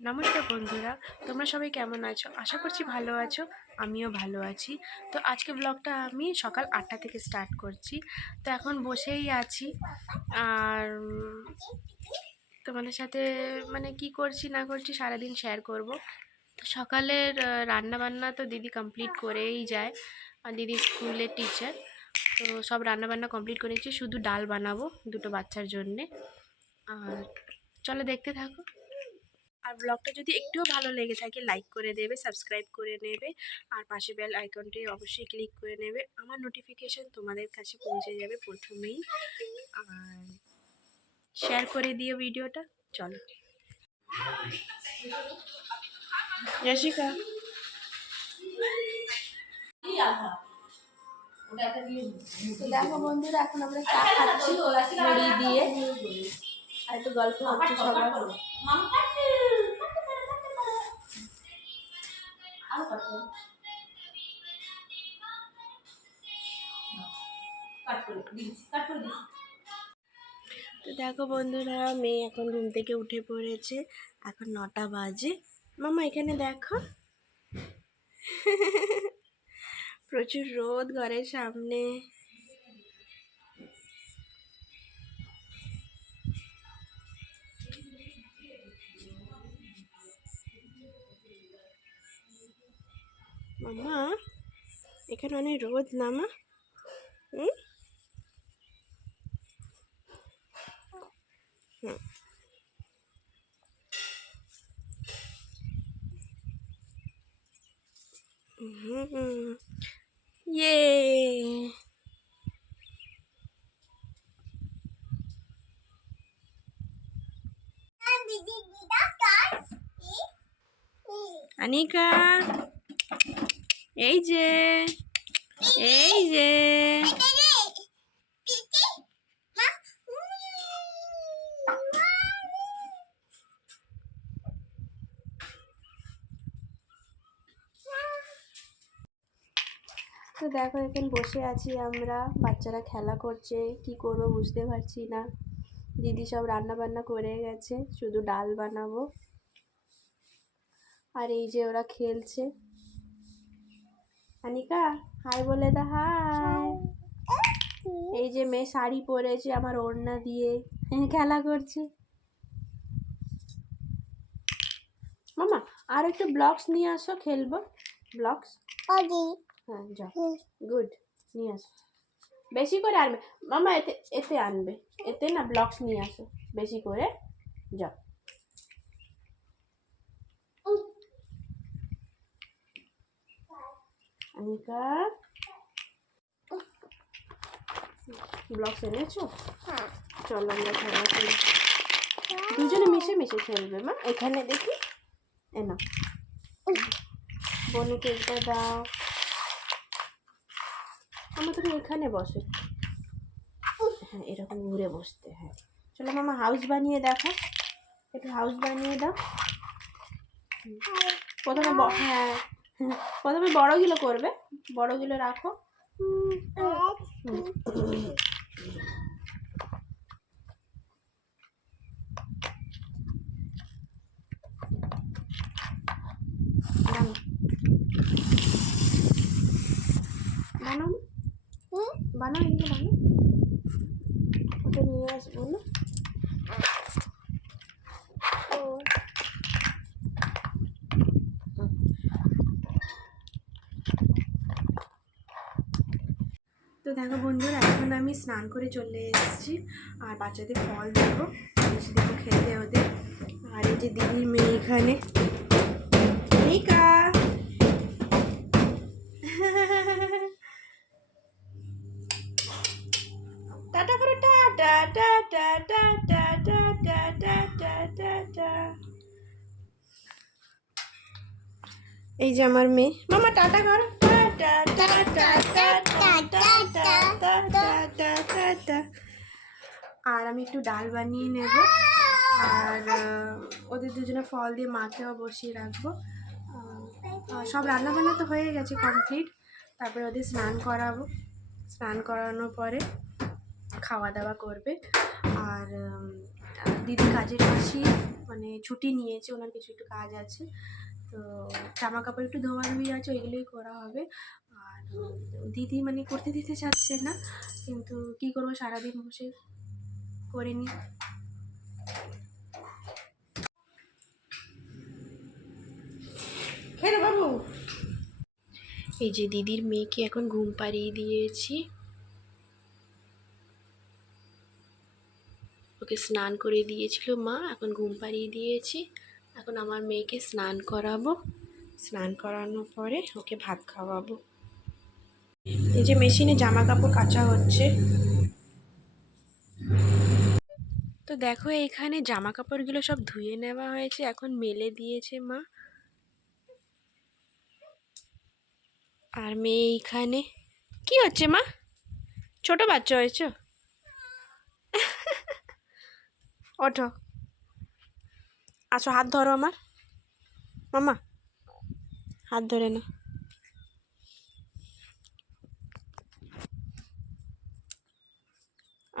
নমস্কার বন্ধুরা, তোমরা সবাই কেমন আছো? আশা করছি ভালো আছো। আমিও ভালো আছি। তো আজকে ব্লগটা আমি সকাল 8টা থেকে স্টার্ট করছি। তো এখন বসেই আছি আর তোমাদের সাথে মানে কি করছি না করছি সারাদিন শেয়ার করব। তো সকালের রান্না বান্না তো দিদি কমপ্লিট করেই যায়, আর দিদি স্কুলের টিচার। তো সব রান্না বান্না কমপ্লিট করেছি, শুধু ডাল বানাবো দুটো বাচ্চার জন্যে। আর চলো দেখতে থাকো। আর ব্লগটা যদি একটুও ভালো লেগে থাকে লাইক করে দেবে, সাবস্ক্রাইব করে নেবে, আর পাশে বেল আইকনটি অবশ্যই ক্লিক করে নেবে। আমার নোটিফিকেশন তোমাদের কাছে পৌঁছে যাবে প্রথমেই। আর শেয়ার করে দিও ভিডিওটা। চলো জশিকা। তো দেখো বন্ধুরা, এখন আমরা চা খাচ্ছি মুড়ি দিয়ে, আর একটু গল্প হচ্ছে সবার। তো দেখো বন্ধুরা, মেয়ে এখন ঘুম থেকে উঠে পড়েছে। এখন 9টা বাজে। মামা এখানে দেখো, প্রচুর রোদ ঘরের সামনে। মামা এখানে অনেক রোদ না মা? হুম হুম। হুম। ইয়ে আনিকা, এই যে এই যে তো দেখো এখন বসে আছি আমরা, বাচ্চারা খেলা করছে, কি করব বুঝতে পারছি না। দিদি সব রান্না বান্না করে গেছে, শুধু ডাল বানাবো। আর এই যে ওরা খেলছে। আনিকা হাই বলে দা, হাই। এই যে মেয়ে শাড়ি পরেছে আমার ওড়না দিয়ে, খেলা করছে। মামা আর একটু ব্লকস নিয়ে আসো, খেলবো ব্লকস। হ্যাঁ যাও, গুড, নিয়ে আসো বেশি করে আনবে। মামা এতে এতে আনবে, এতে না ব্লকস নিয়ে আসো বেশি করে, যাও। আনিকা ব্লকস এনেছো? চলো আমরা খেলা করি, দুজনে মিশে মিশে খেলবে। মা এখানে দেখি, এনা বনুকে এটা দাও। আমার তুমি এখানে বসে, হ্যাঁ এরকম ঘুরে বসতে। হ্যাঁ চলো মামা হাউস বানিয়ে দেখো, একটু হাউস বানিয়ে দাও। প্রথমে হ্যাঁ প্রথমে বড়গুলো করবে, বড়গুলো রাখো। বানাও বানাও, এগুলো বানাও, ওটা নিয়ে আসবো না। তো দেখো বন্ধুরা, এখন আমি স্নান করে চলে এসেছি, আর বাচ্চাদের ফল দেবো, এসে দেবো খেতে ওদের। আর এই যে দিদির মেয়ে এখানে, নিকা টাটা করো, tata tata tata tata tata tata. এই যে আমার মেয়ে, মামা টাটা করো, tata tata tata tata tata tata. আর আমি একটু ডাল বানিয়ে নেব, আর ওদের দুজনে ফল দিয়ে মাকেও বসিয়ে রাখবো। সব রান্না বান্না তো হয়ে গেছে কমপ্লিট, তারপরে ওদের স্নান করাবো, স্নান করানোর পরে খাওয়া দাওয়া করবে। আর দিদি কাজের মাসি মানে ছুটি নিয়েছে, ওনার কিছু একটু কাজ আছে, তো জামা কাপড় একটু ধোয়াধুয়ি আছে, ওইগুলোই করা হবে। আর দিদি মানে করতে দিতে চাচ্ছে না, কিন্তু কি করবো, সারাদিন বসে করে নি। বাবু, এই যে দিদির মেয়েকে এখন ঘুম পাড়িয়ে দিয়েছি, ওকে স্নান করে দিয়েছিল মা, এখন ঘুম পাড়িয়ে দিয়েছি। এখন আমার মেয়েকে স্নান করাবো, স্নান করানোর পরে ওকে ভাত খাওয়াবো। এই যে মেশিনে জামা কাপড় কাচা হচ্ছে। তো দেখো এইখানে জামা কাপড়গুলো সব ধুয়ে নেওয়া হয়েছে, এখন মেলে দিয়েছে মা। আর মেয়ে এইখানে কি হচ্ছে মা? ছোট বাচ্চা হয়েছ? ওঠো, আসো, হাত ধরো আমার মামা, হাত ধরে না।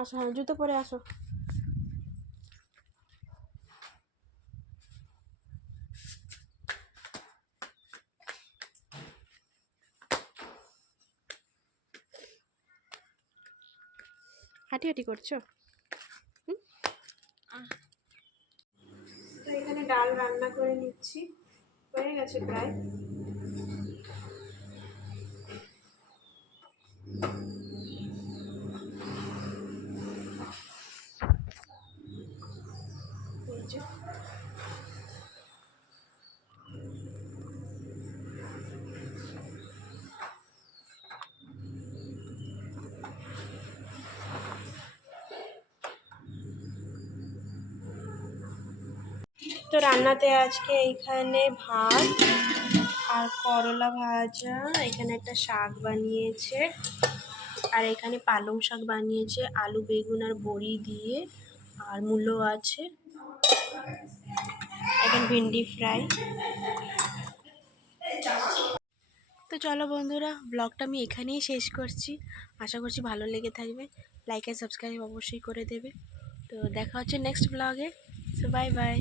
আসো, হ্যাঁ, জুতো পরে আসো। হাঁটি হাঁটি করছো? তো এখানে ডাল রান্না করে নিচ্ছি, হয়ে গেছে প্রায়। এই যে তো রান্নাতে আজকে এইখানে ভাত আর করলা ভাজা, এখানে একটা শাক বানিয়েছে, আর এখানে পালং শাক বানিয়েছে আলু বেগুন আর বড়ি দিয়ে, আর মূলো আছে, এখানে ভিন্ডি ফ্রাই। তো চলো বন্ধুরা, ব্লগটা আমি এখানেই শেষ করছি, আশা করছি ভালো লেগে থাকবে, লাইক আর সাবস্ক্রাইব অবশ্যই করে দেবে। তো দেখা হচ্ছে নেক্সট ব্লগে, সো বাই বাই।